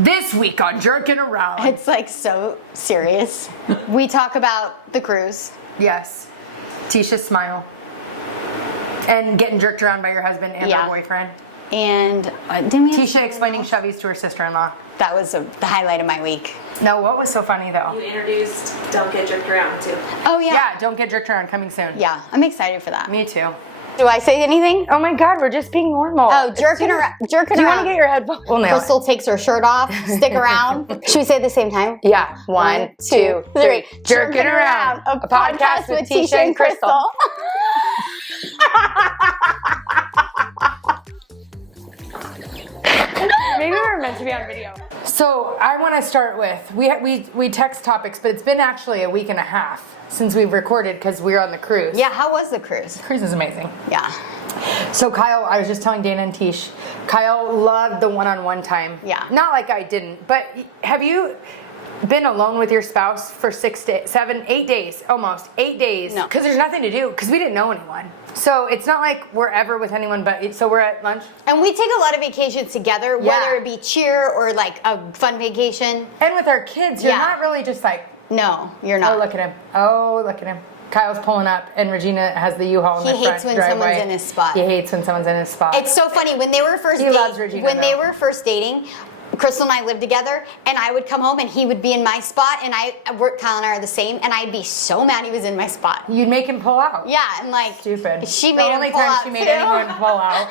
This week on Jerkin Around. It's like so serious. We talk about the cruise. Yes. Teisha's smile. And getting jerked around by your husband and her boyfriend. And didn't we have Teisha explaining Chevy's to her sister-in-law. That was the highlight of my week. No, what was so funny though? You introduced Don't Get Jerked Around too. Oh yeah. Yeah, Don't Get Jerked Around coming soon. Yeah, I'm excited for that. Me too. Do I say anything? Oh my God, we're just being normal. Oh, jerking around. Jerking Do you around. want to get your headphones? We'll nail Crystal takes her shirt off. Stick around. Should we say it at the same time? Yeah. 1, 2, 3. Jerkin Around. A podcast with Teisha and Crystal. Maybe we were meant to be on video. So I want to start with, we text topics, but it's been actually a week and a half since we've recorded because we were on the cruise. Yeah, how was the cruise? The cruise is amazing. Yeah. So Kyle, I was just telling Dana and Tish, Kyle loved the one-on-one time. Yeah. Not like I didn't, but have you been alone with your spouse for 6 days, 7, 8 days, almost 8 days? No. Because there's nothing to do, because we didn't know anyone. So it's not like we're ever with anyone, but so we're at lunch. And we take a lot of vacations together, whether it be cheer or like a fun vacation. And with our kids, you're not really just like, no, you're not. oh, look at him. Oh, look at him. Kyle's pulling up, and Regina has the U-Haul in the front He hates when driveway. someone's in his spot. He hates when someone's in his spot. It's so funny when they were first Regina, they were first dating. Crystal and I lived together, and I would come home and he would be in my spot, and Kyle and I are the same, and I'd be so mad he was in my spot. You'd make him pull out. Yeah, and like Stupid. She made him pull out The only time she made too. anyone pull out.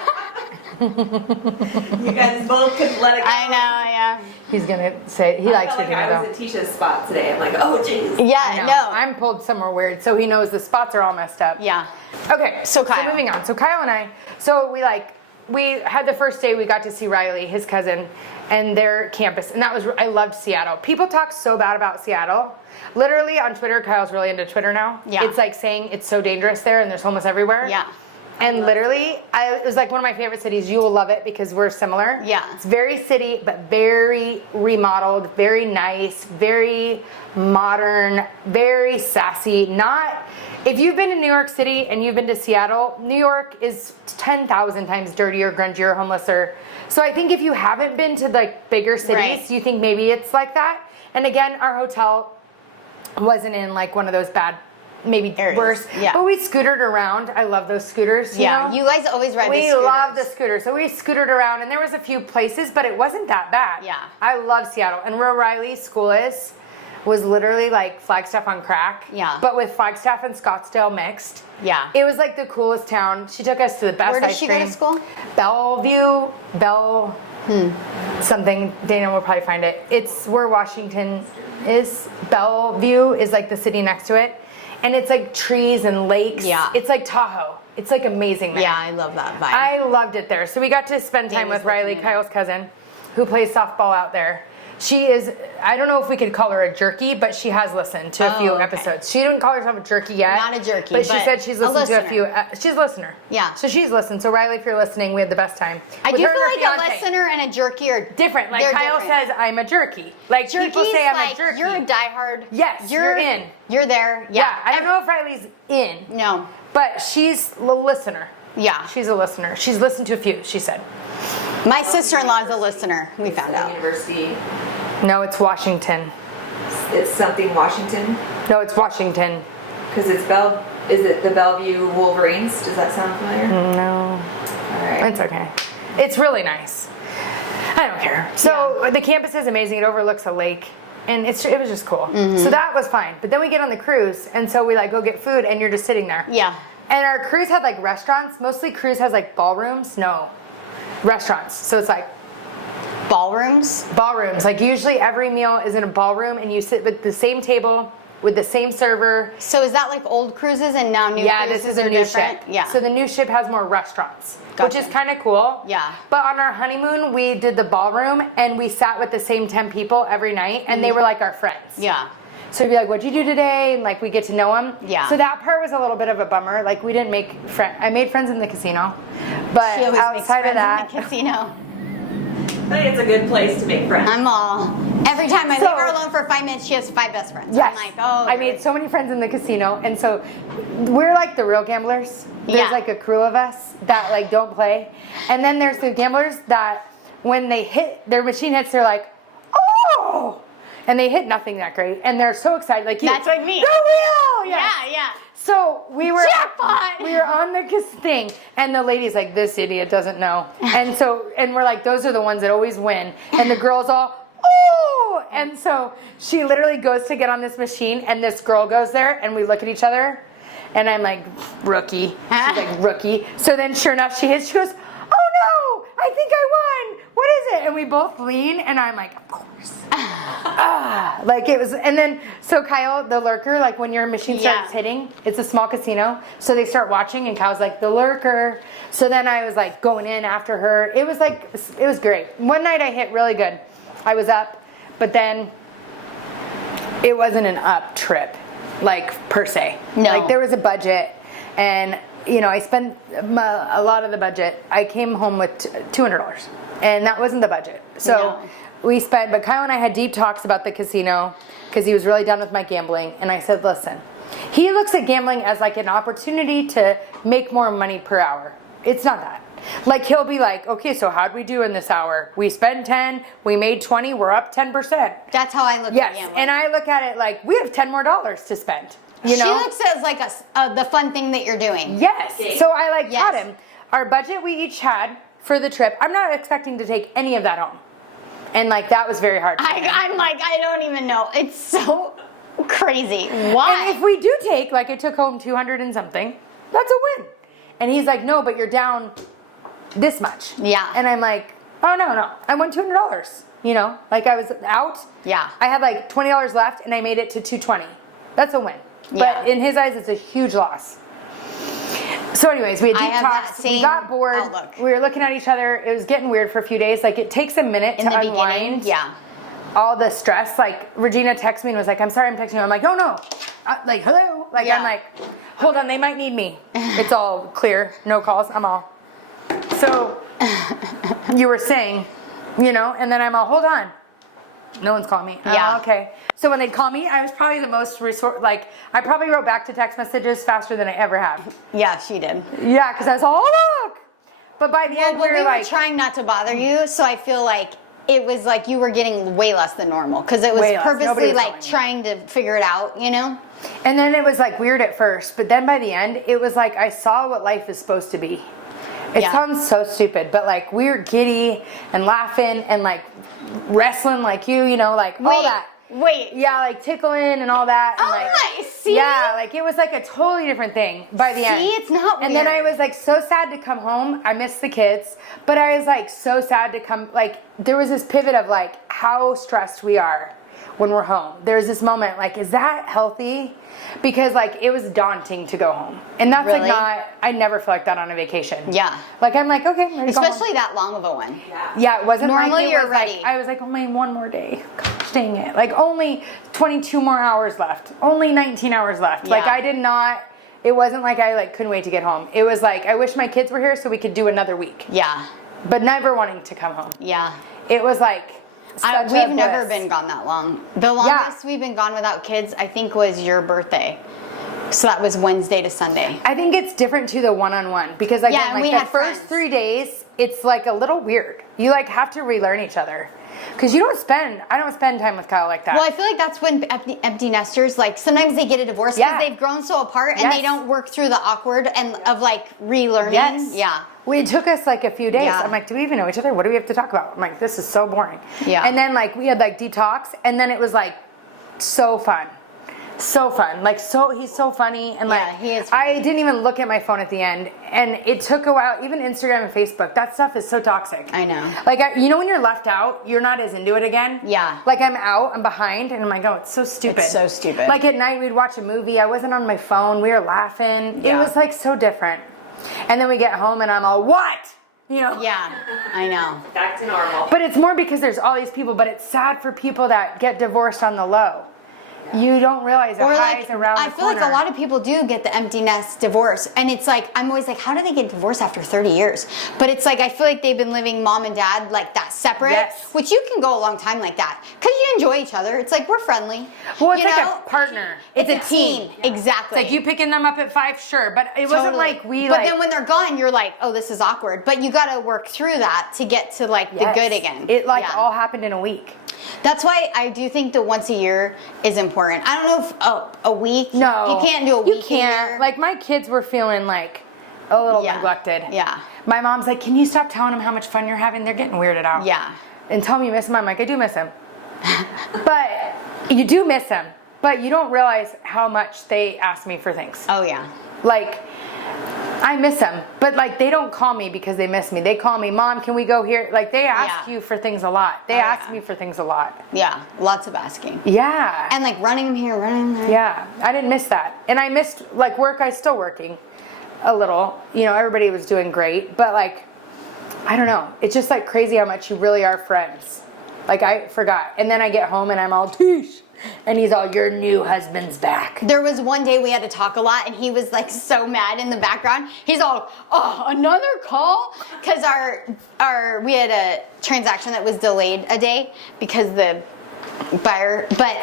You guys both could let it go. I know, yeah. He's gonna say he likes I felt like Regina I was at Teisha's spot today. I'm like, oh jeez. Yeah, no. I'm pulled somewhere weird, so he knows the spots are all messed up. Yeah. Okay, So Kyle. So moving on. So Kyle and I, we had the first day we got to see Riley, his cousin, and their campus, and I loved Seattle. People talk so bad about Seattle. Literally on Twitter, Kyle's really into Twitter now. Yeah. It's like saying it's so dangerous there and there's homeless everywhere. Yeah. And literally, it was like one of my favorite cities. You will love it because we're similar. Yeah. It's very city, but very remodeled, very nice, very modern, very sassy. If you've been to New York City and you've been to Seattle, New York is 10,000 times dirtier, grungier, homelesser. So I think if you haven't been to like bigger cities, you think maybe it's like that. And again, our hotel wasn't in like one of those bad, maybe Areas. worse. Yeah. But we scootered around. I love those scooters. You know? You guys always ride the We scooters. love the scooter. So we scootered around, and there was a few places, but it wasn't that bad. Yeah. I love Seattle. And where Riley's school was literally like Flagstaff on crack. Yeah. But with Flagstaff and Scottsdale mixed. Yeah. It was like the coolest town. She took us to the best Where does ice she cream. go to school? Bellevue, something. Dana will probably find it. It's where Washington is. Bellevue is like the city next to it. And it's like trees and lakes. Yeah. It's like Tahoe. It's like amazing there. Yeah, I love that vibe. I loved it there. So we got to spend time Dana's with Riley, looking it Kyle's cousin, who plays softball out there. She is, I don't know if we could call her a jerky, but she has listened to a few episodes. She didn't call herself a jerky yet. Not a jerky, but she but said she's a listened to a few. listener. She's a listener. Yeah. So she's listened. So Riley, if you're listening, we had the best time. I With do her feel and her like a fiance. listener and a jerky are Different. Like they're Kyle different. says, I'm a jerky. Like people Jerky's say I'm like, a jerky. you're a diehard. Yes, you're in. You're there. Yeah. Yeah. I don't know if Riley's in, No. but she's a listener. Yeah. She's a listener. She's listened to a few, she said. My sister-in-law is a listener. We found out. University. No, it's Washington. It's something Washington. No, it's Washington. Because it's Is it the Bellevue Wolverines? Does that sound familiar? No. All right. It's okay. It's really nice. I don't care. So the campus is amazing. It overlooks a lake. And it was just cool. So that was fine. But then we get on the cruise, and so we like go get food, and you're just sitting there. Yeah. And our cruise had like restaurants. Mostly cruise has like ballrooms. No. Restaurants. So it's like Ballrooms? ballrooms. Like usually every meal is in a ballroom, and you sit with the same table with the same server. So is that like old cruises and now new Yeah, cruises this is a are new different? ship. Yeah. So the new ship has more restaurants, Gotcha. which is kind of cool. Yeah. But on our honeymoon, we did the ballroom, and we sat with the same 10 people every night, and they were like our friends. Yeah. So we'd be like, what'd you do today? And like we get to know them. Yeah. So that part was a little bit of a bummer. Like we didn't make friends. I made friends in the casino. But She always makes outside of friends that, in the casino. I think it's a good place to make friends. I'm all. Every time I So- leave her alone for 5 minutes, she has 5 best friends. yes. I'm like, oh. I made so many friends in the casino, and so we're like the real gamblers. There's Yeah. like a crew of us that like don't play, and then there's the gamblers that when they hit their machine hits, they're like, oh, and they hit nothing that great, and they're so excited, like you. That's like me. The wheel, yes. Yeah. So we were Jackpot! We were on the thing, and the lady's like, "This idiot doesn't know," and we're like, "Those are the ones that always win," and the girls all, "Oh!" And so she literally goes to get on this machine, and this girl goes there, and we look at each other, and I'm like, "Rookie." She's like, "Rookie." So then, sure enough, she hits. She goes, "Oh no! I think I won. What is it?" And we both lean, and I'm like, "Of course." Like it was, and then so Kyle, the lurker, like when your machine starts hitting, it's a small casino, so they start watching, and Kyle's like, "The lurker." So then I was like going in after her. It was great. One night I hit really good. I was up, but then it wasn't an up trip, like per se. No. Like there was a budget, and I spent a lot of the budget. I came home with $200, and that wasn't the budget. So we spent, but Kyle and I had deep talks about the casino because he was really done with my gambling. And I said, listen, he looks at gambling as like an opportunity to make more money per hour. It's not that. Like he'll be like, okay, so how'd we do in this hour? We spent 10, we made 20, we're up 10%. That's how I look at gambling. And I look at it like, we have $10 more to spend. She looks at it as like the fun thing that you're doing. Yes. So I taught him our budget we each had for the trip. I'm not expecting to take any of that home. And that was very hard. I'm like, I don't even know. It's so crazy. Why? And if we do take, I took home 200 and something, that's a win. And he's like, no, but you're down this much. Yeah. And I'm like, oh, no. I won $200. I was out. Yeah. I had $20 left, and I made it to 220. That's a win. Yeah. But in his eyes, it's a huge loss. So anyways, we had deep talks. We got bored. Outlook. We were looking at each other. It was getting weird for a few days. It takes a minute to unwind. Yeah. All the stress. Regina texted me and was like, "I'm sorry, I'm texting you." I'm like, "Oh no." Hello. I'm like, hold on, they might need me. It's all clear. No calls. I'm all. So you were saying, and then I'm all, hold on. No one's calling me. Yeah. Oh, okay. So when they'd call me, I was probably the most I probably wrote back to text messages faster than I ever have. Yeah, she did. Yeah, because I was all, oh, look. But by the end, we were trying not to bother you, so I feel like it was like you were getting way less than normal because it was purposely trying to figure it out, And then it was weird at first, but then by the end, it was I saw what life is supposed to be. It sounds so stupid, but we were giddy and laughing and wrestling all that. Wait. Yeah, tickling and all that. And, see? Yeah, it was a totally different thing by the end. See, it's not weird. And then I was so sad to come home. I missed the kids, but I was so sad to come. There was this pivot of how stressed we are when we're home. There's this moment is that healthy? Because it was daunting to go home, and that's Really? not. I never feel like that on a vacation. Yeah. I'm okay. I'm ready to go home. Especially that long of a one. Yeah, it wasn't Normally it you're was ready. I was only one more day. Gosh dang it. Only 22 more hours left. Only 19 hours left. Yeah. I did not, it wasn't I couldn't wait to get home. It was I wish my kids were here so we could do another week. Yeah. But never wanting to come home. Yeah. It was we've never been gone that long. The longest we've been gone without kids, I think, was your birthday. So that was Wednesday to Sunday. I think it's different to the one-on-one because again, we the had first friends. 3 days, it's a little weird. You have to relearn each other. Because I don't spend time with Kyle like that. Well, I feel like that's when empty nesters, sometimes they get a divorce because they've grown so apart and they don't work through the awkward and of relearning. Yes. Yeah. It took us a few days. Yeah. I'm do we even know each other? What do we have to talk about? I'm this is so boring. Yeah. And then we had deep talks, and then it was so fun. So fun. He's so funny. And he is funny. I didn't even look at my phone at the end. And it took a while. Even Instagram and Facebook, that stuff is so toxic. I know. When you're left out, you're not as into it again. Yeah. I'm out, I'm behind, and I'm oh, it's so stupid. It's so stupid. At night, we'd watch a movie. I wasn't on my phone. We were laughing. Yeah. It was so different. And then we get home, and I'm all, what? Yeah, I know. Back to normal. But it's more because there's all these people, but it's sad for people that get divorced on the low. You don't realize the highs around the corner. I feel like a lot of people do get the empty nest divorce, and it's I'm always how do they get divorced after 30 years? But it's I feel like they've been living mom and dad that separate, Yes. which you can go a long time like that because you enjoy each other. It's we're friendly. Well, it's a partner. It's a team. Exactly. It's you picking them up at 5, sure, but it wasn't we. But then when they're gone, you're oh, this is awkward. But you got to work through that to get to the good again. It all happened in a week. That's why I do think the once a year is important. I don't know if a week. No. You can't do a week. You can't. A year. Like, my kids were feeling like a little Yeah. neglected. Yeah. My mom's like, can you stop telling them how much fun you're having? They're getting weirded out. Yeah. And tell me you miss them. I'm like, I do miss them. But you do miss them. But you don't realize how much they ask me for things. Oh yeah. Like, I miss them. But like, they don't call me because they miss me. They call me, Mom, can we go here? Like, they ask Yeah. you for things a lot. They ask me for things a lot. Yeah. Lots of asking. Yeah. And like running them here, running them there. Yeah. I didn't miss that. And I missed, like, work. I still working a little. You know, everybody was doing great. But like, I don't know. It's just like crazy how much you really are friends. Like, I forgot. And then I get home and I'm all, Teesh. And he's all, your new husband's back. There was one day we had to talk a lot and he was like so mad in the background. He's all, oh, another call? Because we had a transaction that was delayed a day because the buyer, but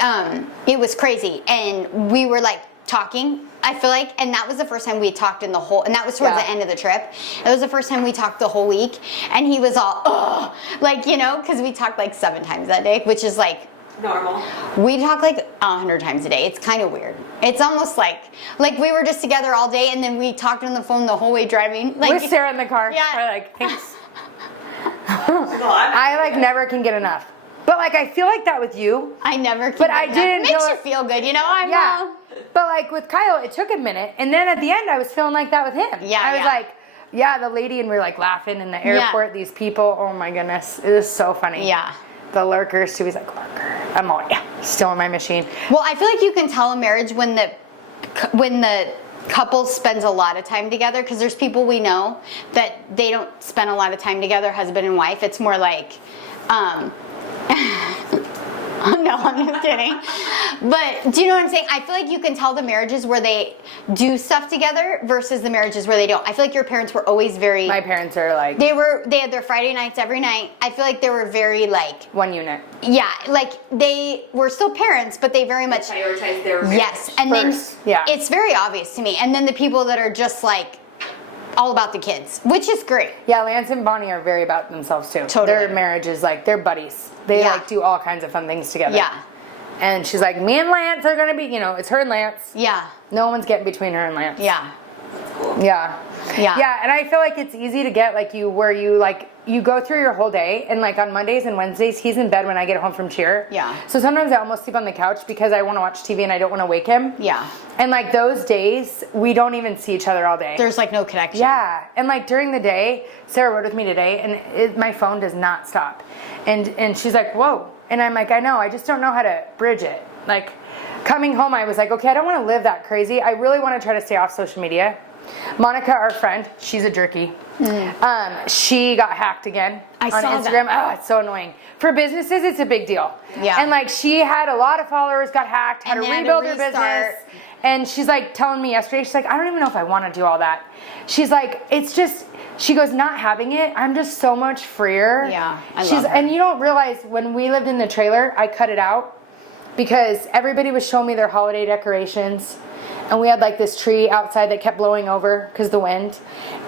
it was crazy. And we were like talking, I feel like, and that was the first time we had talked in the whole, and that was towards the end of the trip. It was the first time we talked the whole week. And he was all, oh, like, you know, because we talked like 7 times that day, which is like, Normal. we talk like 100 times a day. It's kind of weird. It's almost like we were just together all day and then we talked on the phone the whole way driving. Like, With Sarah in the car. Yeah. We're like, thanks. Well, I like never can get enough. But like, I feel like that with you. I never. But I didn't Makes know you it- feel good, you know. I'm Yeah. But like with Kyle, it took a minute. And then at the end, I was feeling like that with him. Yeah, I was yeah. like, yeah, the lady, and we were like laughing in the airport. These people, oh my goodness. It was so funny. Yeah. The lurkers too. He's like, lurker. I'm all, yeah, still in my machine. Well, I feel like you can tell a marriage when the couple spends a lot of time together, because there's people we know that they don't spend a lot of time together, husband and wife. It's more like, no, I'm just kidding. But do you know what I'm saying? I feel like you can tell the marriages where they do stuff together versus the marriages where they don't. I feel like your parents were always very. My parents are like They had their Friday nights every night. I feel like they were very like. one unit. Yeah, like they were still parents, but they very much. prioritize their marriage. Yes, and first. then Yeah. it's very obvious to me. And then the people that are just like all about the kids, which is great. Yeah, Lance and Bonnie are very about themselves too. Totally. Their marriage is like, they're buddies. They Yeah. like do all kinds of fun things together. Yeah, And she's like, me and Lance are gonna be, you know, it's her and Lance. yeah, No one's getting between her and Lance. yeah, Yeah. yeah. Yeah, and I feel like it's easy to get like you, where you like, you go through your whole day, and like on Mondays and Wednesdays, he's in bed when I get home from cheer. Yeah. So sometimes I almost sleep on the couch because I want to watch TV and I don't want to wake him. Yeah. And like those days, we don't even see each other all day. There's like no connection. Yeah, and like during the day, Sarah rode with me today, and my phone does not stop. And she's like, whoa. And I'm like, I know, I just don't know how to bridge it. Like, coming home, I was like, okay, I don't want to live that crazy. I really want to try to stay off social media. Monica, our friend, she's a jerky. She got hacked again I on saw Instagram. that. Oh, it's so annoying. For businesses, it's a big deal. Yeah. And like, she had a lot of followers, got hacked, had And to they had to rebuild her restart. business. And she's like telling me yesterday, she's like, I don't even know if I want to do all that. She's like, it's just, she goes, not having it, I'm just so much freer. Yeah, I love her. And you don't realize, when we lived in the trailer, I cut it out because everybody was showing me their holiday decorations. And we had like this tree outside that kept blowing over because the wind.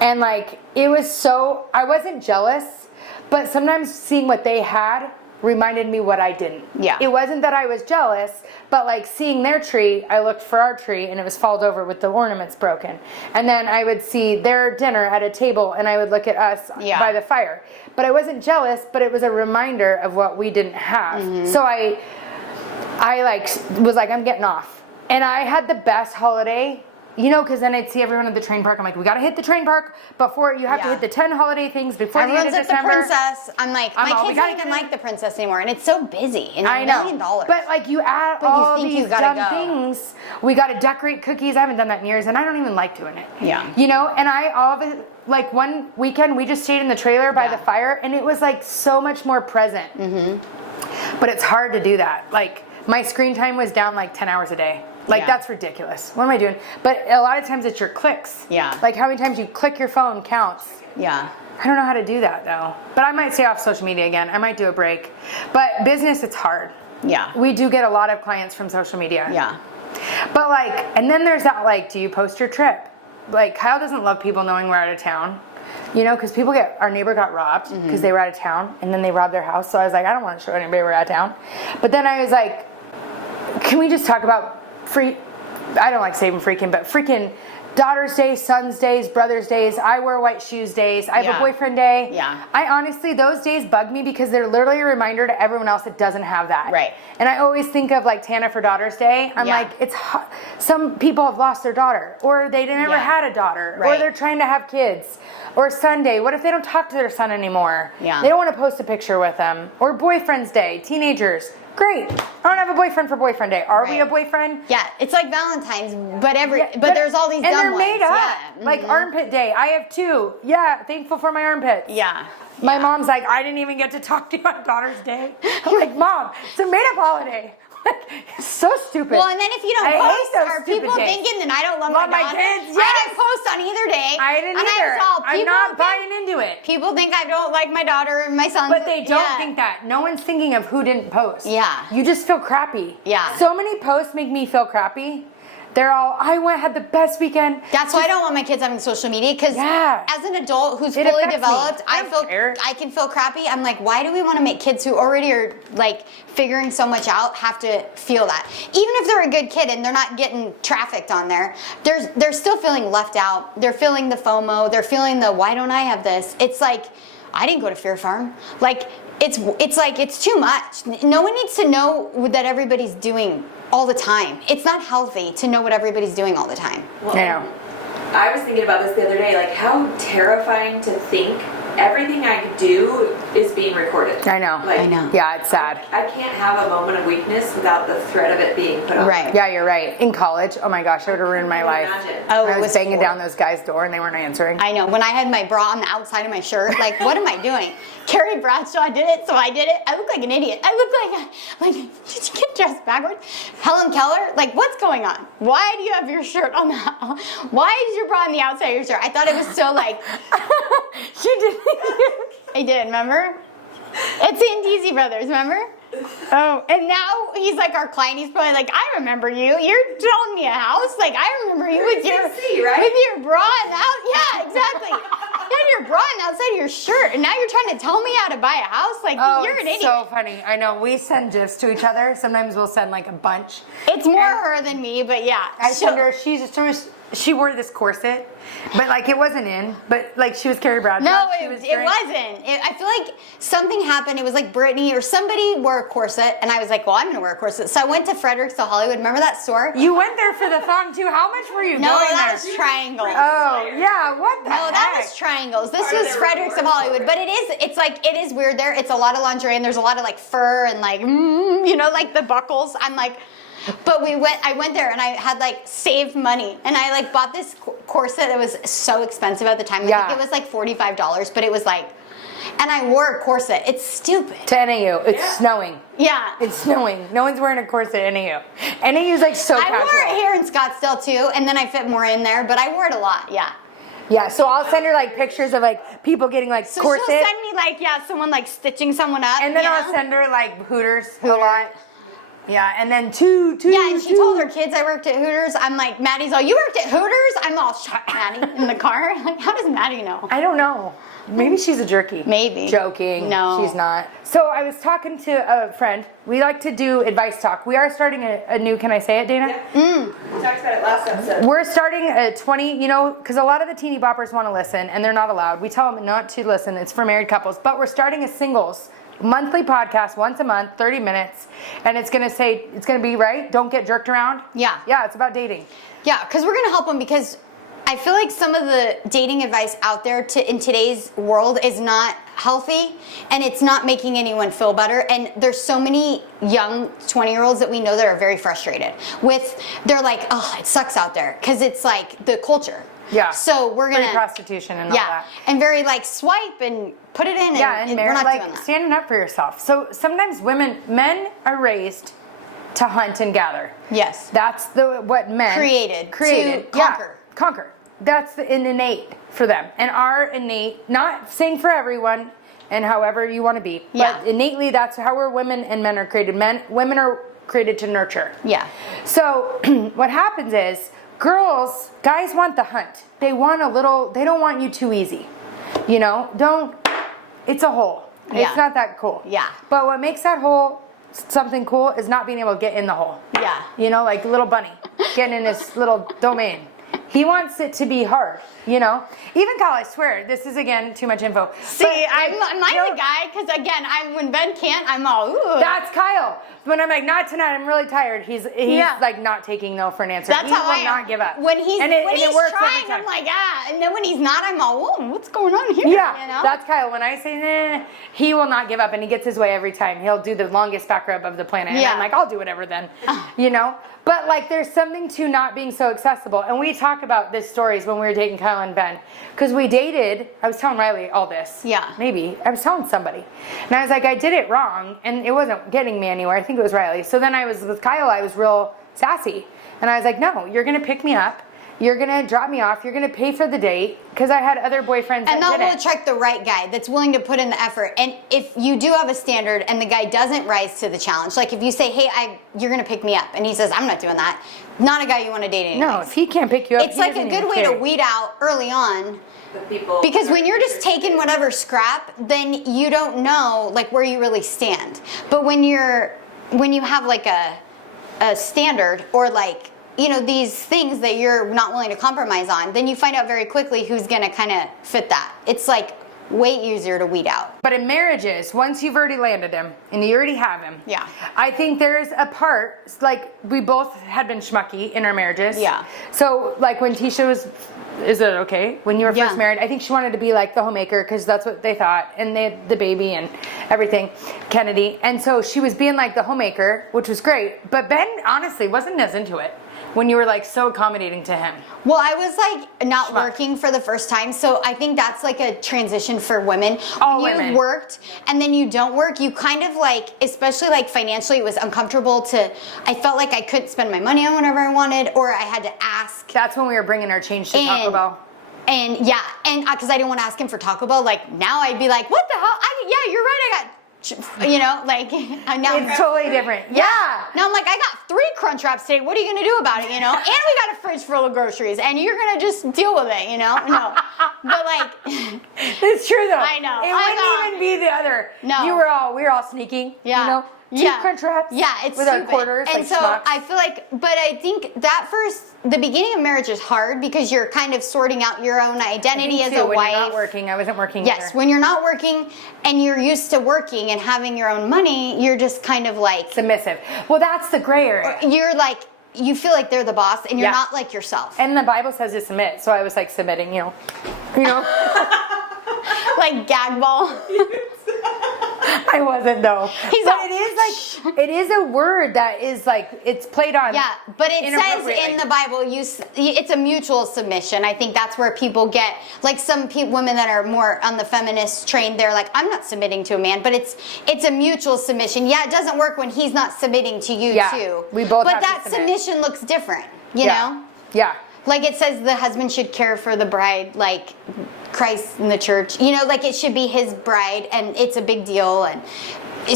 And like, it was so, I wasn't jealous, but sometimes seeing what they had reminded me what I didn't. Yeah. It wasn't that I was jealous, but like seeing their tree, I looked for our tree and it was falled over with the ornaments broken. And then I would see their dinner at a table and I would look at us by the fire. But I wasn't jealous, but it was a reminder of what we didn't have. So I like was like, I'm getting off. And I had the best holiday. You know, because then I'd see everyone at the train park. I'm like, we got to hit the train park before, you have to hit the 10 holiday things before Everyone's the end at of December. the princess. I'm like, I'm all, my we kids gotta don't even get in. like the princess anymore, and it's so busy. And I $1 know. million. But like you add But you all think these you gotta dumb go. things. We got to decorate cookies. I haven't done that in years, and I don't even like doing it. Yeah. You know, and I all of it, like one weekend we just stayed in the trailer by the fire, and it was like so much more present. But it's hard to do that. Like my screen time was down like 10 hours a day. Like that's ridiculous. What am I doing? But a lot of times it's your clicks. Yeah. Like how many times you click your phone counts. Yeah. I don't know how to do that though. But I might stay off social media again. I might do a break. But business, it's hard. Yeah. We do get a lot of clients from social media. Yeah. But like, and then there's that like, do you post your trip? Like Kyle doesn't love people knowing we're out of town. you know, because our neighbor got robbed because they were out of town, and then they robbed their house. So I was like, I don't want to show anybody we're out of town. But then I was like, can we just talk about I don't like saying freaking, but freaking Daughter's Day, Son's Days, Brother's Days, I wear white shoes days, I have a boyfriend day. Yeah. I honestly, those days bug me because they're literally a reminder to everyone else that doesn't have that. Right. And I always think of like Tana for Daughter's Day. I'm like, it's hot. Some people have lost their daughter, or they never had a daughter, or they're trying to have kids. Or Sunday, what if they don't talk to their son anymore? Yeah. They don't want to post a picture with them. Or Boyfriend's Day, teenagers. Great. I don't have a boyfriend for Boyfriend Day. Are we a boyfriend? Yeah, it's like Valentine's, but there's all these dumb and they're ones. made up. Yeah. Like Armpit Day. I have 2. Yeah, thankful for my armpits. Yeah. My mom's like, I didn't even get to talk to you on Daughter's Day. I'm like, Mom, it's a made-up holiday. It's so stupid. Well, and then if you don't post, are people days. thinking that I don't love my daughter? kids? I Yes. didn't post on either day. I didn't and either. I'm not think, buying into it. People think I don't like my daughter and my son. But they don't think that. No one's thinking of who didn't post. Yeah. You just feel crappy. Yeah. So many posts make me feel crappy. They're all, had the best weekend. That's why I don't want my kids having social media, because as an adult who's It fully affects me. developed, I I can feel crappy. I'm like, why do we want to make kids who already are like figuring so much out have to feel that? Even if they're a good kid and they're not getting trafficked on there, they're still feeling left out. They're feeling the FOMO. They're feeling the, why don't I have this? It's like, I didn't go to Fear Farm. Like, it's like, it's too much. No one needs to know that everybody's doing all the time. It's not healthy to know what everybody's doing all the time. Well, I know. I was thinking about this the other day, like how terrifying to think everything I do is being recorded. I know. Like, I know. Yeah, it's sad. I can't have a moment of weakness without the threat of it being put on. Right. Yeah, you're right. In college, oh my gosh, I would have ruined my life. Imagine. Oh, I it was was banging down horrible. those guys' door and they weren't answering. I know. When I had my bra on the outside of my shirt, like, what am I doing? Carrie Bradshaw did it, so I did it. I look like an idiot. I look like, did you get dressed backwards? Helen Keller, like, what's going on? Why do you have your shirt on the, why is your bra on the outside of your shirt? I thought it was so like, She didn't. I did, remember? It's in DZ Brothers, remember? Oh, and now he's like our client. He's probably like, I remember you. You're showing me a house. Like, I remember you with your right? with your bra and out. Yeah, exactly. You had your bra and outside of your shirt, and now you're trying to tell me how to buy a house. Like, you're an idiot. So funny. I know. We send gifs to each other. Sometimes we'll send like a bunch. It's more her than me, but yeah. I send her. She wore this corset, but like it wasn't in. But like she was Carrie Bradshaw. No, She it was wasn't. I feel like something happened. It was like Britney or somebody wore a corset, and I was like, well, I'm gonna wear a corset. So I went to Frederick's to Hollywood. Remember that store? You went there for the thong too. How much were you No, going that there? was Triangles. Oh yeah, what the No, heck? that was Triangles. This Part of was their Frederick's of reward Hollywood, program. but it is weird there. It's a lot of lingerie and there's a lot of like fur and like, you know, like the buckles. I'm like, but I went there and I had like saved money and I like bought this corset that was so expensive at the time. I think it was like $45, but it was like, and I wore a corset. It's stupid. To NAU, it's snowing. Yeah. It's snowing. No one's wearing a corset at NAU. NAU's like so I casual. wore it here in Scottsdale too, and then I fit more in there, but I wore it a lot, yeah. Yeah, so I'll send her like pictures of like people getting like So corset. she'll send me like, someone like stitching someone up. And then you I'll know? send her like Hooters a lot. Yeah, and then two. Yeah, and she told her kids I worked at Hooters. I'm like, Maddie's all, you worked at Hooters? I'm all, shut Maddie in the car. Like, how does Maddie know? I don't know. Maybe she's a jerky. Maybe. Joking. No. She's not. So I was talking to a friend. We like to do advice talk. We are starting a new, can I say it, Dana? Yeah. We talked about it last episode. We're starting a 20, because a lot of the teeny boppers want to listen and they're not allowed. We tell them not to listen. It's for married couples. But we're starting a singles monthly podcast once a month, 30 minutes. And it's going to be, right? Don't get jerked around. Yeah. Yeah, it's about dating. Yeah, because we're going to help them because I feel like some of the dating advice out there in today's world is not healthy and it's not making anyone feel better. And there's so many young 20-year-olds that we know that are very frustrated with, they're like, oh, it sucks out there because it's like the culture. Yeah. So we're going Free to prostitution and all that. And very like swipe and put it in. Yeah, and we're not like doing that. standing up for yourself. So sometimes men are raised to hunt and gather. Yes. That's what men Created to Yeah, conquer. That's an innate for them. And our innate, not saying for everyone and however you want to be, but innately that's how women and men are created. Women are created to nurture. Yeah. So what happens is guys want the hunt. They want they don't want you too easy. You know, it's a hole. Yeah. It's not that cool. Yeah. But what makes that hole something cool is not being able to get in the hole. Yeah. You know, like little bunny getting in his little domain. He wants it to be hard, you know? Even Kyle, I swear, this is again too much info. See, I'm the guy, because again, when Ben can't, I'm all, ooh. That's Kyle. When I'm like, not tonight, I'm really tired. He's like not taking no for an answer. That's he how will I am. not give up. When he's works every trying, time. I'm like, and then when he's not, I'm all, whoa, what's going on here? Yeah, you know? that's Kyle. When I say nah, he will not give up, and he gets his way every time. He'll do the longest back rub of the planet. And I'm like, I'll do whatever then, you know? But like, there's something to not being so accessible. And we talk about this stories when we were dating Kyle and Ben. Because we dated, I was telling Riley all this. Yeah. Maybe. I was telling somebody. And I was like, I did it wrong, and it wasn't getting me anywhere. I think it was Riley. So then I was with Kyle, I was real sassy. And I was like, no, you're going to pick me up. You're going to drop me off. You're going to pay for the date. Because I had other boyfriends and that that will attract the right guy that's willing to put in the effort. And if you do have a standard and the guy doesn't rise to the challenge, like if you say, hey, you're going to pick me up, and he says, I'm not doing that, not a guy you want to date anyways. No, if he can't pick you up, it's like a good way to weed out early on. The people. Because when you're just taking whatever scrap, then you don't know like where you really stand. But when you have like a standard, or like, you know, these things that you're not willing to compromise on, then you find out very quickly who's gonna kind of fit that. It's like way easier to weed out. But in marriages, once you've already landed him and you already have him, Yeah. I think there's a part, like we both had been schmucky in our marriages. Yeah. So like when Teisha was, is it okay? When you were Yeah. first married, I think she wanted to be like the homemaker because that's what they thought. And they had the baby and everything, Kennedy. And so she was being like the homemaker, which was great. But Ben honestly wasn't as into it when you were like so accommodating to him. Well, I was like not working for the first time, so I think that's like a transition for women. All when women. you worked and then you don't work, you kind of like, especially like financially, it was uncomfortable I felt like I couldn't spend my money on whatever I wanted, or I had to ask. That's when we were bringing our change to Taco Bell. And yeah, and because I didn't want to ask him for Taco Bell, like now I'd be like, what the hell? Yeah, you're right, I got, you know, like now It's totally different. Yeah. Now I'm like, I got 3 Crunch Wraps today. What are you gonna do about it, you know? And we got a fridge full of groceries, and you're gonna just deal with it, you know? No, but like, It's true though. I know. It I wouldn't even be the other. No. We were all sneaking. yeah, You know? Two Crunch Wraps. Yeah, it's with stupid. our quarters. And like so schmucks. I feel like, but I think that the beginning of marriage is hard because you're kind of sorting out your own identity as a when wife. You're not working. I wasn't working. Yes, either. when you're not working and you're used to working and having your own money, you're just kind of like Submissive. Well, that's the gray area. you're like, you feel like they're the boss and you're Yeah. not like yourself. And the Bible says to submit, so I was like submitting, you know. Like gag ball. I wasn't though. He's but all- it is like it is a word that is like it's played on. Yeah, but it says inappropriately. in the Bible, it's a mutual submission. I think that's where people get, like some women that are more on the feminist train, they're like, I'm not submitting to a man, but it's a mutual submission. Yeah, it doesn't work when he's not submitting to you Yeah, too. we both But have to that submit. submission looks different, you Yeah. know? Yeah. Like it says the husband should care for the bride like Christ in the church. You know, like it should be his bride and it's a big deal. And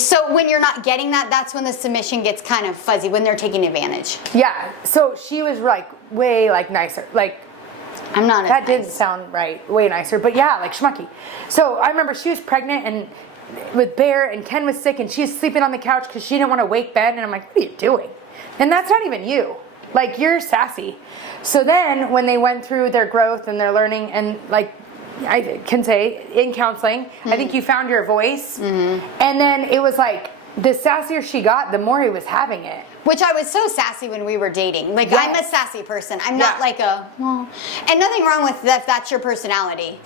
so when you're not getting that, that's when the submission gets kind of fuzzy, when they're taking advantage. Yeah. So she was like way like nicer. Like I'm not that as didn't nice. sound right. Way nicer. But yeah, like schmucky. So I remember she was pregnant and with Bear and Ken was sick and she was sleeping on the couch because she didn't want to wake Ben. And I'm like, what are you doing? And that's not even you. Like you're sassy. So then when they went through their growth and their learning and like I can say in counseling, I think you found your voice. And then it was like the sassier she got, the more he was having it. Which I was so sassy when we were dating. Like, Yes. I'm a sassy person. I'm not Yeah. like and nothing wrong with that if that's your personality.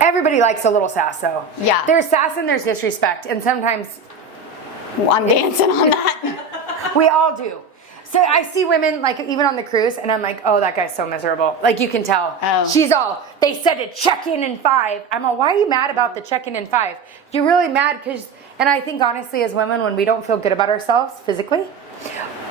Everybody likes a little sass though. Yeah. There's sass and there's disrespect. And sometimes Well, I'm dancing on that. we all do. So I see women like even on the cruise and I'm like, oh, that guy's so miserable. Like you can tell. Oh. She's all, they said to check in 5. I'm all, why are you mad about the check in 5? You're really mad because, and I think honestly as women, when we don't feel good about ourselves physically,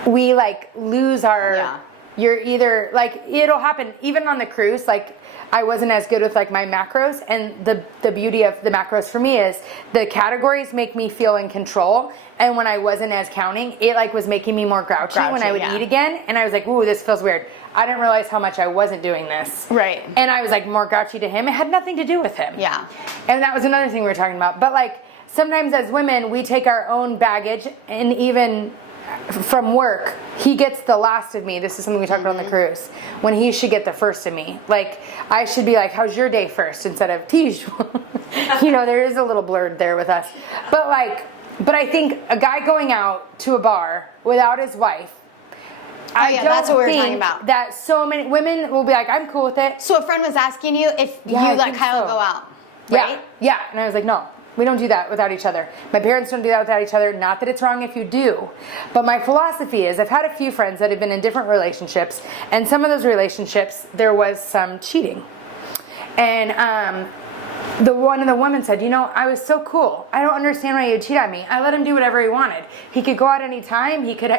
we like lose our, Yeah. you're either like, it'll happen even on the cruise. Like I wasn't as good with like my macros, and the beauty of the macros for me is the categories make me feel in control. And when I wasn't as counting, it like was making me more grouchy when I would yeah. eat again. And I was like, ooh, this feels weird. I didn't realize how much I wasn't doing this. Right. And I was like more grouchy to him. It had nothing to do with him. Yeah. And that was another thing we were talking about. But like sometimes as women, we take our own baggage, and even from work, he gets the last of me. This is something we talked about on the cruise. When he should get the first of me. Like I should be like, how's your day first, instead of Tish. You know, there is a little blurred there with us. But I think a guy going out to a bar without his wife, I don't that's what we were think talking about. that so many women will be like, I'm cool with it. So a friend was asking you if Yeah, you I let think Kyle so. go out, right? Yeah. And I was like, no, we don't do that without each other. My parents don't do that without each other. Not that it's wrong if you do. But my philosophy is, I've had a few friends that have been in different relationships, and some of those relationships, there was some cheating. And one of the women said, you know, I was so cool. I don't understand why you'd cheat on me. I let him do whatever he wanted. He could go out anytime. He could,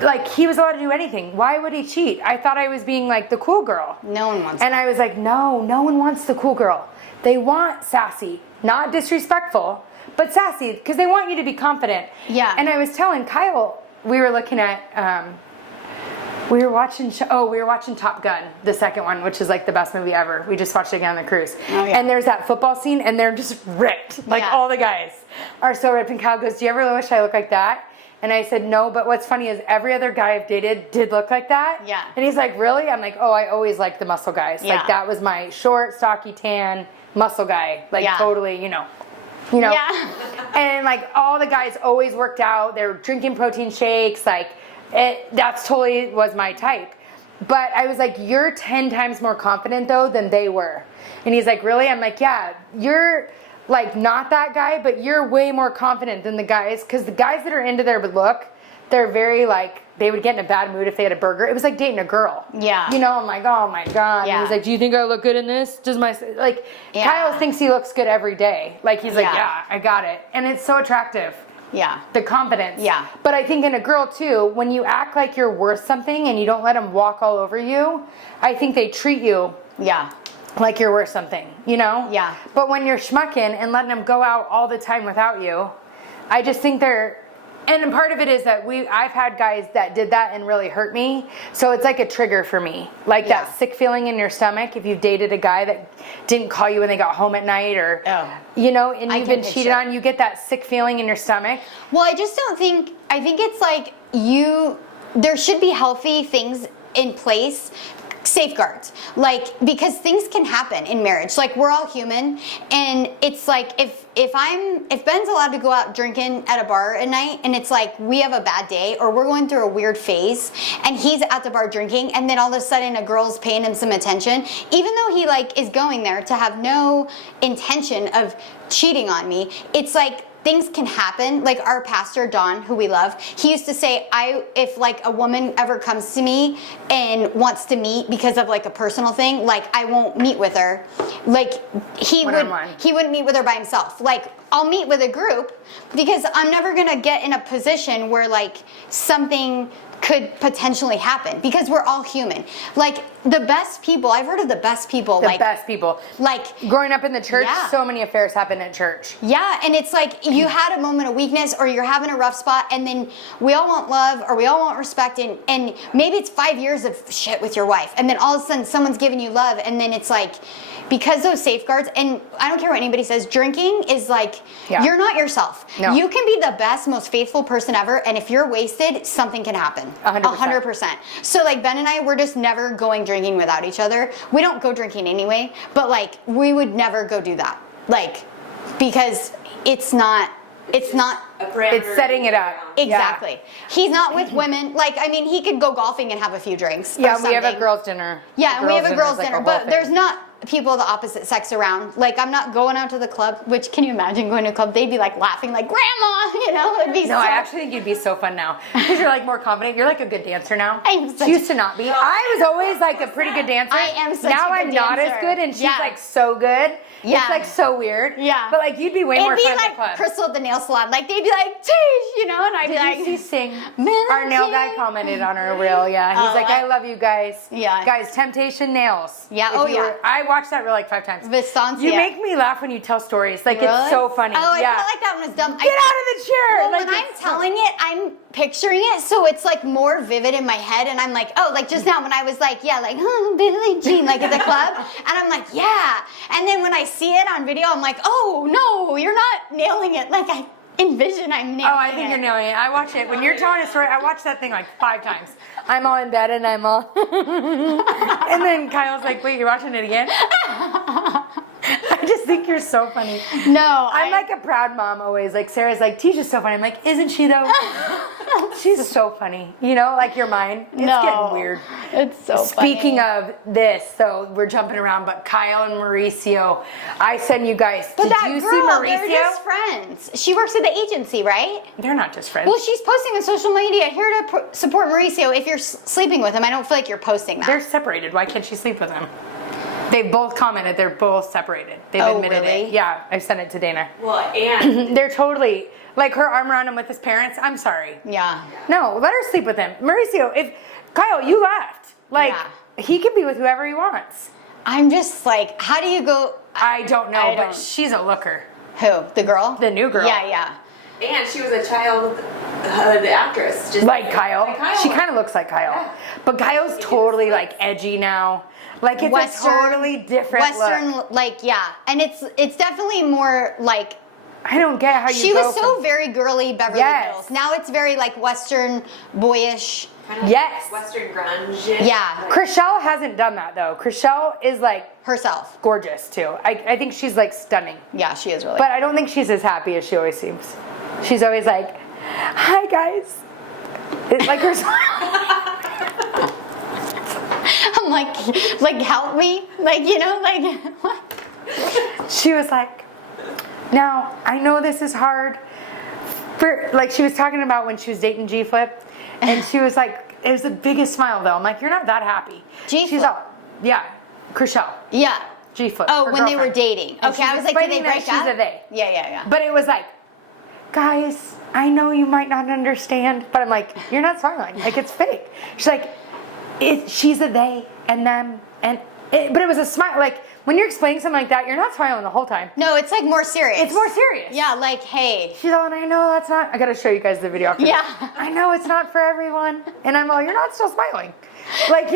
like, he was allowed to do anything. Why would he cheat? I thought I was being like the cool girl. No one wants And I was like, no one wants the cool girl. They want sassy, not disrespectful, but sassy, because they want you to be confident. Yeah. And I was telling Kyle, we were looking at, we were watching Top Gun, the second one, which is like the best movie ever. We just watched it again on the cruise. Oh, yeah. And there's that football scene, and they're just ripped. Like Yeah. all the guys are so ripped. And Kyle goes, do you ever wish I looked like that? And I said, no, but what's funny is every other guy I've dated did look like that. Yeah. And he's like, really? I'm like, oh, I always liked the muscle guys. Yeah. Like that was my short, stocky, tan muscle guy. Like Yeah. totally, you know. Yeah. And like all the guys always worked out. They were drinking protein shakes. Like that's totally was my type. But I was like, you're 10 times more confident though than they were. And he's like, really? I'm like, yeah, you're like not that guy, but you're way more confident than the guys. Because the guys that are into their look, they're very like, they would get in a bad mood if they had a burger. It was like dating a girl. Yeah. You know, I'm like, oh my God. Yeah. And he's like, do you think I look good in this? Does my, like, Yeah. Kyle thinks he looks good every day. Like, he's like, Yeah. yeah, I got it. And it's so attractive. Yeah. The confidence. Yeah. But I think in a girl too, when you act like you're worth something and you don't let them walk all over you, I think they treat you Yeah. like you're worth something, you know? Yeah. But when you're schmucking and letting them go out all the time without you, I just think and part of it is that I've had guys that did that and really hurt me. So it's like a trigger for me. Like Yeah. that sick feeling in your stomach if you've dated a guy that didn't call you when they got home at night or, you know, and I you've can been cheated picture. on, you get that sick feeling in your stomach. Well, I think it's like there should be healthy things in place, safeguards, like, because things can happen in marriage. Like, we're all human, and it's like if Ben's allowed to go out drinking at a bar at night, and it's like we have a bad day or we're going through a weird phase, and he's at the bar drinking, and then all of a sudden a girl's paying him some attention, even though he like is going there to have no intention of cheating on me, it's like things can happen. Like our pastor, Don, who we love, he used to say, if like a woman ever comes to me and wants to meet because of like a personal thing, like I won't meet with her. Like he wouldn't meet with her by himself. Like I'll meet with a group because I'm never gonna get in a position where like something could potentially happen because we're all human. Like the best people, I've heard of the best people. The best people. Like growing up in the church, Yeah. so many affairs happen at church. Yeah, and it's like you had a moment of weakness or you're having a rough spot, and then we all want love or we all want respect, and maybe it's 5 years of shit with your wife, and then all of a sudden someone's giving you love, and then it's like, because those safeguards, and I don't care what anybody says, drinking is like, you're not yourself. No. You can be the best, most faithful person ever, and if you're wasted, something can happen. 100%. 100%. So like Ben and I, we're just never going drinking without each other. We don't go drinking anyway, but like we would never go do that. Like, because it's not a parameter. It's setting it up. exactly. Yeah. He's not with women. Like, I mean, he could go golfing and have a few drinks. Yeah, or we have a something. girls' dinner. Yeah, and we have a girls' is like dinner, whole but thing. there's not people of the opposite sex around. Like, I'm not going out to the club, which can you imagine going to a club? They'd be like laughing, like, Grandma, you know? It'd be No, I actually think you'd be so fun now because you're like more confident. You're like a good dancer now. I'm such- She used to not be. I was always like a pretty good dancer. I am such now a good I'm not as dancer. good, and she's Yeah. like so good. Yeah. It's like so weird. Yeah. But like you'd be way more It'd be fun at the like club. Crystal at the nail salon. Like, they'd be like, Tish, you know? And I'd be Did like, you see sing? "Melody." Our nail guy commented on her reel. Yeah, he's Oh, like, I love you guys. Yeah. guys, Temptation nails. Yeah, If oh, you yeah. I watched that like 5 times. Vistancia. You make me laugh when you tell stories. Like, Really? it's so funny. Oh, I yeah. felt like that one was dumb. Get out of the chair! Well, like, when I'm telling it, I'm picturing it, so it's like more vivid in my head, and I'm like, oh, like just now when I was like, yeah, like, Billie Jean, like at the club, and I'm like, yeah. And then when I see it on video, I'm like, oh, no, you're not nailing it like I envision I'm nailing it. Oh, I think you're nailing it. I watch it. When you're telling a story, I watch that thing like 5 times. I'm all in bed and I'm all... and then Kyle's like, wait, you're watching it again? I just think you're so funny. No, I'm like a proud mom always. Like Sarah's like, Teisha's so funny. I'm like, isn't she though? She's so funny. You know, like you're mine. It's getting weird. It's so Speaking funny. of this, so we're jumping around, but Kyle and Mauricio, I send you guys. But did that you girl, see Mauricio? they're just friends. She works at the agency, right? They're not just friends. Well, she's posting on social media here to support Mauricio. If you're sleeping with him, I don't feel like you're posting that. They're separated. Why can't she sleep with him? They both commented they're both separated. They've admitted really? it. Yeah, I sent it to Dana. Well, and They're totally like her arm around him with his parents. I'm sorry. Yeah. No, let her sleep with him. Mauricio, if Kyle, you left. Like he can be with whoever he wants. I'm just like, how do you go? I don't know, I but don't- she's a looker. Who? The girl? The new girl. Yeah, yeah. and she was a child, the actress, just Like Kyle. Like Kyle She was. kind of looks like Kyle. Yeah. But Kyle's totally like edgy now. Like it's a totally different Western, look. like, yeah. And it's definitely more like, I don't get how you she go was so from- very girly Beverly Yes. Hills. Now it's very like Western, boyish. Kind of Yes. Western grunge. Yeah. Chriselle hasn't done that though. Chriselle is like Herself. gorgeous too. I think she's like stunning. Yeah, she is really. But I don't think she's as happy as she always seems. She's always like, hi guys. It's like her smile. I'm like help me, like, you know, like what? She was like, now I know this is hard. For like she was talking about when she was dating G Flip, and she was like, it was the biggest smile though. I'm like, you're not that happy. G She's Flip. all, yeah, Chriselle, Yeah. G Flip. Oh, her when they were girlfriend. dating. And Okay, she's I was like, did they explaining that break she's up? a they. Yeah, yeah, yeah. But it was like, guys, I know you might not understand, but I'm like, you're not smiling. Like it's fake. She's like, she's a they and them but it was a smile. Like when you're explaining something like that, you're not smiling the whole time. No, it's like more serious. It's more serious. Yeah, like, hey. She's all, and I know that's not. I gotta show you guys the video. After Yeah. this. I know it's not for everyone, and I'm all, you're not still smiling. Like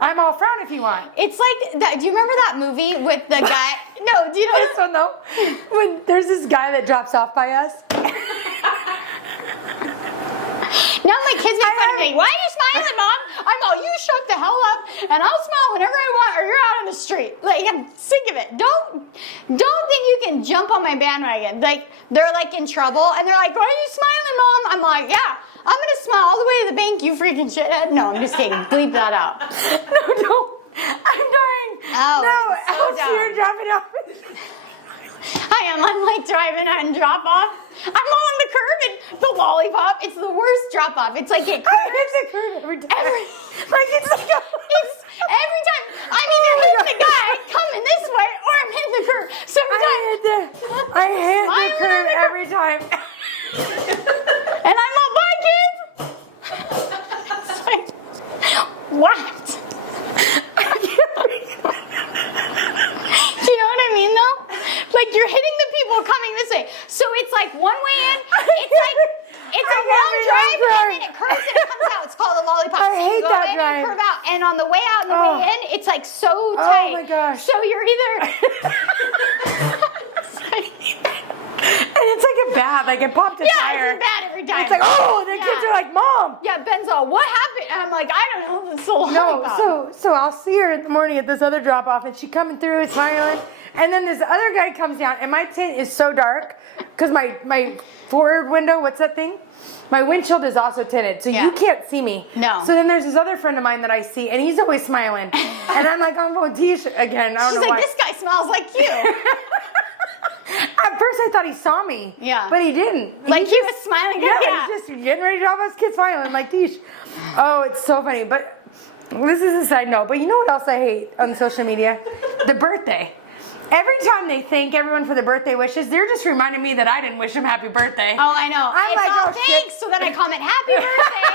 I'm all frown if you want. It's like that. Do you remember that movie with the guy? No, do you know This one though, when there's this guy that drops off by us. Now my kids make fun of me. Why are you smiling, Mom? I'm all, you shut the hell up, and I'll smile whenever I want, or you're out on the street. Like, I'm sick of it. Don't think you can jump on my bandwagon. Like, they're like in trouble, and they're like, why are you smiling, Mom? I'm like, yeah, I'm gonna smile all the way to the bank, you freaking shithead. No, I'm just kidding. Bleep that out. No, I'm dying. Oh, no, so Elsie, dumb. you're dropping off. I'm like driving on drop off. I'm on the curb and the lollipop. It's the worst drop off. It's like it I hit the curve every time. Like it's like It's every time I'm either hitting the guy coming this way or I'm hitting the curb. So every time I hit the Smiling curve on the curb. every time. and I'm all, bye kids. It's like, what? Do you know what I mean though? Like you're hitting the people coming this way. So it's like one way in, it's a long drive and then it curves and it comes out. It's called a lollipop. I So you hate go that in drive. and curve out. And on the way out and the way in, it's like so Oh tight. my gosh. So you're either And it's like a bad, like it popped a tire. it's bad every time. It's like, oh, the kids are like, Mom. Yeah, Ben's all, what happened? And I'm like, I don't know. It's a lollipop. No, so I'll see her in the morning at this other drop off, and she coming through, smiling, and then this other guy comes down, and my tint is so dark because my forward window, what's that thing? My windshield is also tinted, so Yeah. you can't see me. No. So then there's this other friend of mine that I see, and he's always smiling, and I'm like, I'm going Teisha again. I don't She's know like, why. this guy smells like you. At first, I thought he saw me. Yeah. But he didn't. Like he was smiling. Yeah, he's just getting ready to drop his kid smiling like Tish. Oh, it's so funny. But this is a side note. But you know what else I hate on social media? The birthday. Every time they thank everyone for the birthday wishes, they're just reminding me that I didn't wish them happy birthday. Oh, I know. I'm It's like, all oh, shit. thanks. So then I comment, happy birthday.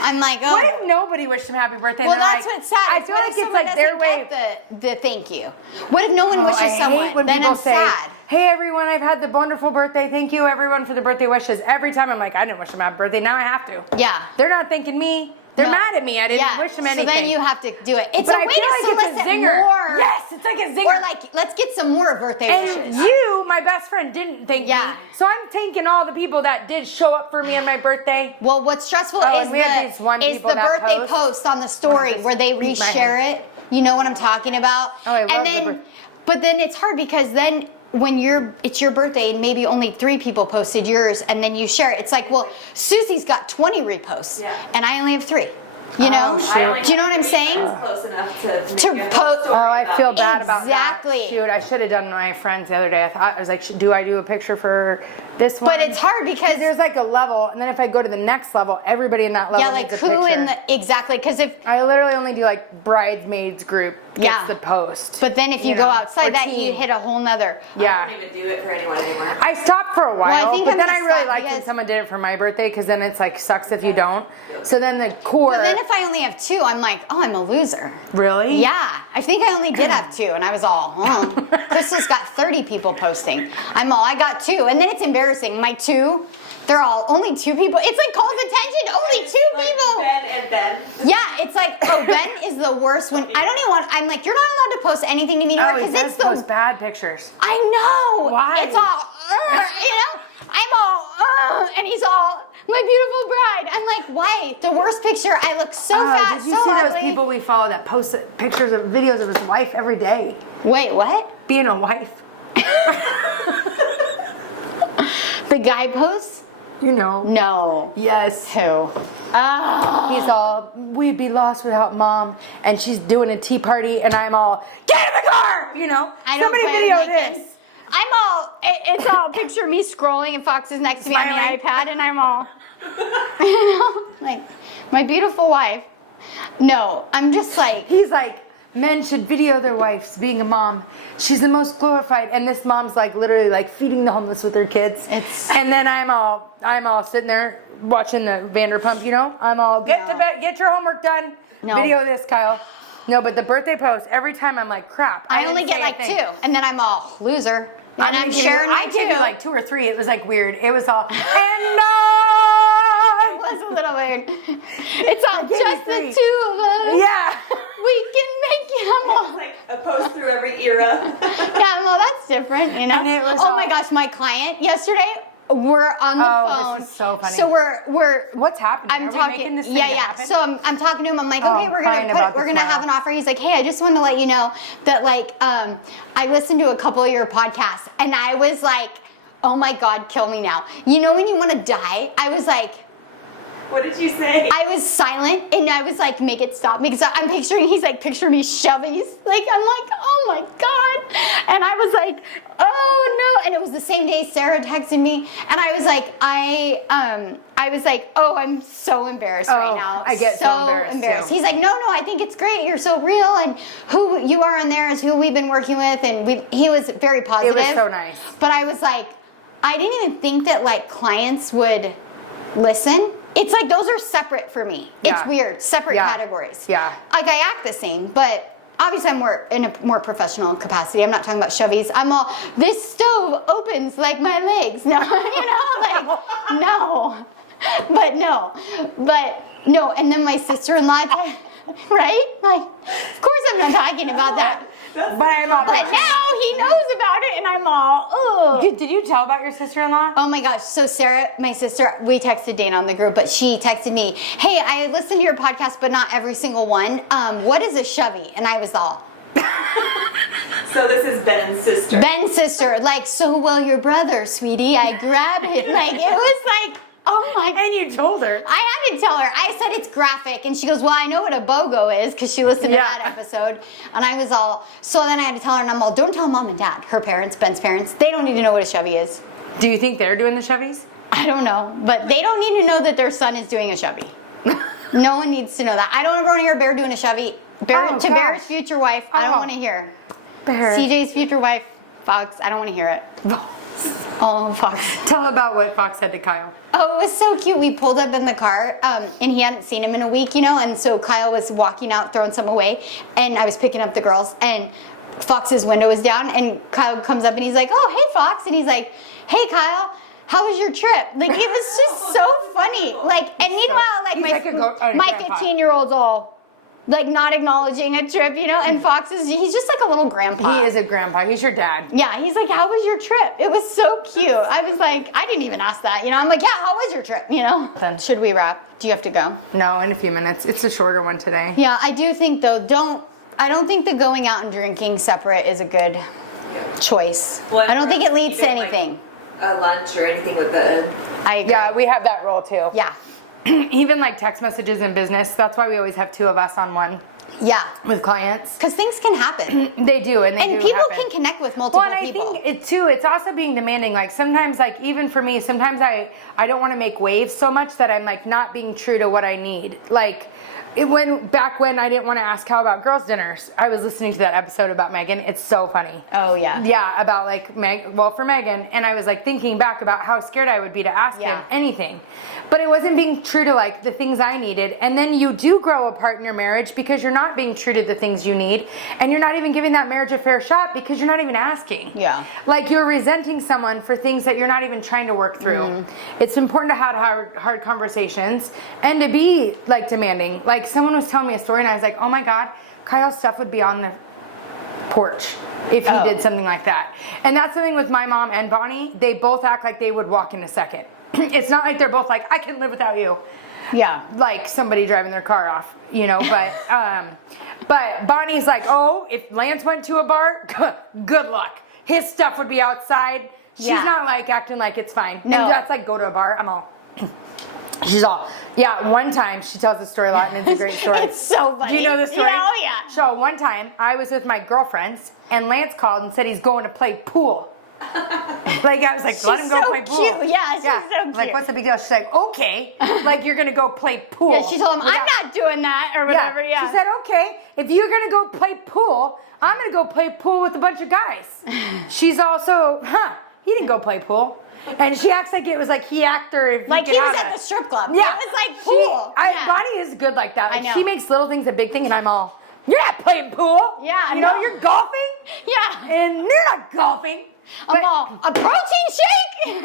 I'm like, oh. What if nobody wished them happy birthday? Well, and they're that's like, what's sad. I feel What like if it's someone like their doesn't way. get the thank you. What if no one wishes I someone? hate when Then people I'm say, sad. hey everyone, I've had the wonderful birthday. Thank you everyone for the birthday wishes. Every time I'm like, I didn't wish them happy birthday. Now I have to. Yeah. They're not thanking me. They're No. mad at me. I didn't wish them anything. So then you have to do it. It's But a I way feel to like it's a solicit zinger. more. Yes, it's like a zinger. Or like, let's get some more birthday And wishes. you, my best friend, didn't thank Yeah. me. So I'm thanking all the people that did show up for me on my birthday. Well, what's stressful Oh, is and we had these one the people that birthday post. on the story just where they beat my reshare head. it. You know what I'm talking about? Oh, I love and the then, but then it's hard because then when it's your birthday and maybe only 3 people posted yours and then you share it, it's like, well, Susie's got 20 reposts and I only have 3. You know? shoot. Do you know what I'm saying? Close enough to make To a post- whole story Oh, I about feel me. bad about that. Exactly. Shoot, I should have done my friends the other day. I was like, do I do a picture for this one? But it's hard because there's like a level, and then if I go to the next level, everybody in that level yeah, like needs a who picture. in the exactly? Because if I literally only do like bridesmaids group gets Yeah. the post. but then if you You go know, outside or that you team. hit a whole nother. Yeah. I don't even do it for anyone anymore. I stopped for a while, think but I'm then I gonna really stop liked when because- someone did it for my birthday because then it's like sucks if you don't. So then the core. But then if I only have 2, I'm like, oh, I'm a loser. Really? Yeah, I think I only did have 2, and I was all, Crystal's got 30 people posting. I got 2, and then it's embarrassing. My 2, they're all only 2 people. It's like calls attention, only 2 Like people. Ben and Ben. Yeah, it's like, oh, Ben is the worst when I don't even want. I'm like, you're not allowed to post anything to me anymore Oh, he because does it's the. post bad pictures. I know. Why? It's all, you know. I'm all, and he's all, my beautiful bride. I'm like, why? The worst picture. I look so fat, did you so see ugly. those people we follow that post pictures of videos of his wife every day? Wait, what? Being a wife. The guy posts? You know. No. Yes. Who? Ah. He's all, we'd be lost without mom, and she's doing a tea party, and I'm all, get in the car! You know? I don't Somebody plan video like this. I'm all, it's all picture me scrolling and Fox is next to me on Smiling. the iPad and I'm all, you know, like, my beautiful wife. No, I'm just like, He's like, men should video their wives being a mom. She's the most glorified. And this mom's like literally like feeding the homeless with her kids. And then I'm all sitting there watching the Vanderpump, you know? I'm all, get to bed, get your homework done. No. Video this, Kyle. No, but the birthday post, every time I'm like, crap. I didn't only get say like a thing. 2 and then I'm all, loser. And I'm sharing I my gave you 2. like 2 or 3. It was like weird. It was all, and It I. was a little weird. It's all gave you just the 3. 2 of us. Yeah. We can make it. I'm all, It's like a post through every era. yeah, well, that's different, you know. And it was oh my all- gosh, my client yesterday, we're on the Oh, phone. this is so funny. So we're What's happening? I'm Are we talking. making this thing yeah. happen? So I'm talking to him. I'm like, Oh, okay, I'm we're crying gonna about we're this gonna have now. an offer. He's like, hey, I just wanted to let you know that like I listened to a couple of your podcasts and I was like, oh my God, kill me now. You know when you want to die? I was like. What did you say? I was silent and I was like, make it stop. Because I'm picturing, he's like, picture me shoving. Like, I'm like, oh my God. And I was like, oh no. And it was the same day Sarah texted me. And I was like, I was like, oh, I'm so embarrassed right now. I get so embarrassed too. He's like, no, I think it's great. You're so real. And who you are on there is who we've been working with. And he was very positive. It was so nice. But I was like, I didn't even think that like clients would listen. It's like those are separate for me. Yeah. It's weird. Separate Yeah. categories. Yeah. Like I act the same, but obviously I'm more in a more professional capacity. I'm not talking about shovies. I'm all, this stove opens like my legs. No, you know, like no. But no. And then my sister-in-law, right? Like, of course I'm not talking about that. But I'm all. But now he knows about it, and I'm all, oh. Did you tell about your sister-in-law? Oh my gosh. So Sarah, my sister, we texted Dana on the group, but she texted me, hey, I listened to your podcast, but not every single one. What is a shovey? And I was all. So this is Ben's sister. Ben's sister, like, so well, your brother, sweetie. I grabbed it. Like, it was like, oh my. And you told her. I had to tell her. I said it's graphic, and she goes, well, I know what a BOGO is, because she listened to Yeah. that episode. And I was all, so then I had to tell her, and I'm all, don't tell mom and dad, her parents, Ben's parents. They don't need to know what a Chevy is. Do you think they're doing the Chevys? I don't know, but they don't need to know that their son is doing a Chevy. No one needs to know that. I don't ever want to hear Bear doing a Chevy. Bear, Oh, to gosh. Bear's future wife, I don't Oh. want to hear. Bear. CJ's future wife, Fox, I don't want to hear it. Oh, Fox. Tell about what Fox said to Kyle. Oh, it was so cute. We pulled up in the car, and he hadn't seen him in a week, and so Kyle was walking out, throwing some away, and I was picking up the girls, and Fox's window was down, and Kyle comes up, and he's like, oh, hey, Fox, and he's like, hey, Kyle, how was your trip? Like, it was just so funny. Like, and meanwhile, like, my 15-year-old's all, like, not acknowledging a trip, and Fox he's just like a little grandpa. He is a grandpa. He's your dad. Yeah, he's like, how was your trip? It was so cute. I was like, I didn't even ask that, I'm like, yeah, how was your trip, Should we wrap? Do you have to go? No, in a few minutes. It's a shorter one today. Yeah, I do think, though, I don't think the going out and drinking separate is a good choice. Well, I don't think it leads to even, anything. Like, a lunch or anything with the... I agree. Yeah, we have that rule too. Yeah. Even like text messages in business, that's why we always have two of us on one. Yeah. With clients. Because things can happen. They do, and people can connect with multiple people. Well, and I think it's also being demanding. Like sometimes, like even for me, sometimes I don't want to make waves so much that I'm like not being true to what I need. Like back when I didn't want to ask Kyle about girls' dinners, I was listening to that episode about Megan. It's so funny. Oh yeah. Yeah, about like for Megan, and I was like thinking back about how scared I would be to ask him anything. But it wasn't being true to like the things I needed. And then you do grow apart in your marriage because you're not being true to the things you need, and you're not even giving that marriage a fair shot because you're not even asking. Yeah. Like you're resenting someone for things that you're not even trying to work through. Mm-hmm. It's important to have hard conversations and to be like demanding. Like someone was telling me a story and I was like, oh my God, Kyle's stuff would be on the porch if he did something like that. And that's something with my mom and Bonnie. They both act like they would walk in a second. It's not like they're both like, I can live without you. Yeah. Like somebody driving their car off, but Bonnie's like, oh, if Lance went to a bar, good luck. His stuff would be outside. She's not like acting like it's fine. No. And that's like, go to a bar. I'm all... She's all, one time, she tells the story a lot, and it's a great story. It's so funny. Do you know the story? Yeah, oh yeah. So one time, I was with my girlfriends, and Lance called and said he's going to play pool. Like, I was like, let him go play pool. Cute. Yeah, she's so cute. Like, what's the big deal? She's like, okay. Like, you're going to go play pool. Yeah, she told him, I'm not doing that, or whatever, yeah. She said, okay, if you're going to go play pool, I'm going to go play pool with a bunch of guys. She's also, he didn't go play pool. And she acts like it was like he acted her if like he was at the strip club. Yeah. It was like pool. Bonnie is good like that. Like, I know. She makes little things a big thing, and I'm all, you're not playing pool. Yeah, you know, you're golfing. Yeah. And you're not golfing. I'm all, a protein shake?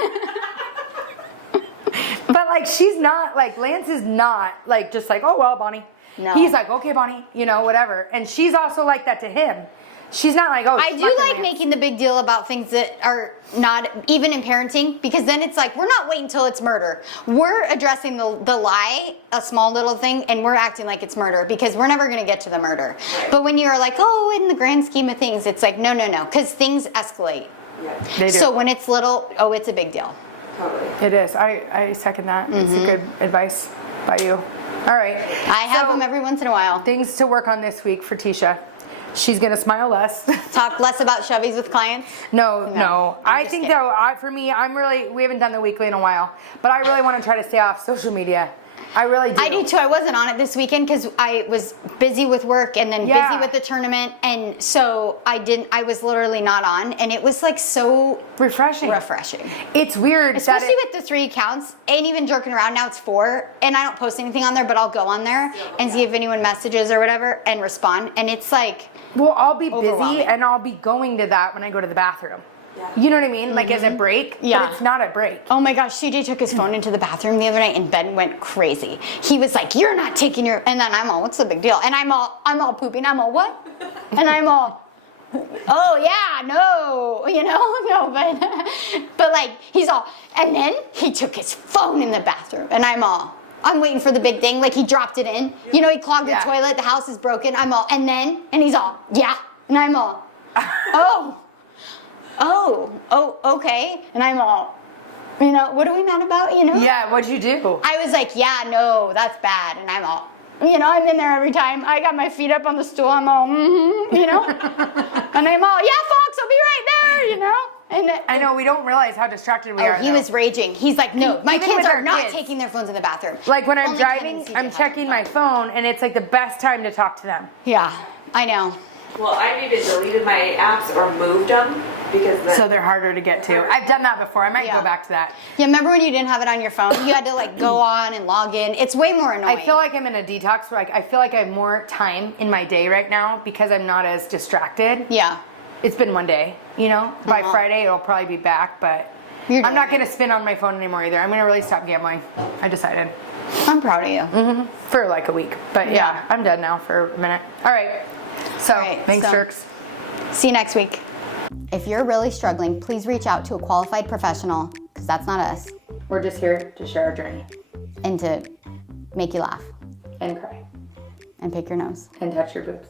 But like, she's not, like, Lance is not like just like, oh well, Bonnie. No. He's like, okay, Bonnie, whatever. And she's also like that to him. She's not like, oh, I do like making the big deal about things that are not even in parenting, because then it's like, we're not waiting until it's murder. We're addressing the lie, a small little thing, and we're acting like it's murder because we're never going to get to the murder. But when you're like, oh, in the grand scheme of things, it's like, no, because things escalate. Yeah. They do. So when it's little, oh, it's a big deal. Totally. It is. I second that. It's a good advice by you. All right. I have them every once in a while. Things to work on this week for Teisha. She's going to smile less. Talk less about Chevy's with clients? No. I think kidding. though, for me, we haven't done the weekly in a while, but I really want to try to stay off social media. I really do. I do too. I wasn't on it this weekend because I was busy with work and then busy with the tournament, and so I was literally not on, and it was like so refreshing. It's weird, especially with the 3 accounts, and even Jerkin Around now it's 4, and I don't post anything on there, but I'll go on there and see if anyone messages or whatever and respond, and it's like, well, I'll be busy and I'll be going to that when I go to the bathroom. Yeah. You know what I mean? Like as a break, but it's not a break. Oh my gosh, CJ took his phone into the bathroom the other night and Ben went crazy. He was like, you're not taking your, and then I'm all, what's the big deal? And I'm all pooping. I'm all, what? And I'm all, oh yeah, no, no, but like, he's all, and then he took his phone in the bathroom and I'm waiting for the big thing. Like he dropped it in, he clogged the toilet, the house is broken. I'm all, and he's all, yeah. And I'm all, oh, okay. And I'm all, what are we mad about, Yeah, what'd you do? I was like, yeah, no, that's bad. And I'm all, I'm in there every time. I got my feet up on the stool. I'm all, and I'm all, yeah, Fox, I'll be right there, And I know, we don't realize how distracted we are. He was raging. He's like, no, my kids are not kids. taking their phones in the bathroom. Like when I'm driving, I'm checking my phone, and it's like the best time to talk to them. Yeah, I know. Well, I've even deleted my apps or moved them because So they're harder to get to. I've done that before. I might Yeah. go back to that. Yeah, remember when you didn't have it on your phone? You had to like go on and log in. It's way more annoying. I feel like I'm in a detox where I feel like I have more time in my day right now because I'm not as distracted. Yeah. It's been one day, you know? By Uh-huh. Friday, it'll probably be back, but You're I'm not doing going to spin on my phone anymore either. I'm going to really stop gambling. I decided. I'm proud of you. For like a week. But yeah, Yeah. I'm done now for a minute. All right. So, All right, thanks, so- jerks. See you next week. If you're really struggling, please reach out to a qualified professional, because that's not us, We're just here to share our journey and to make you laugh and cry and pick your nose. and touch your boobs.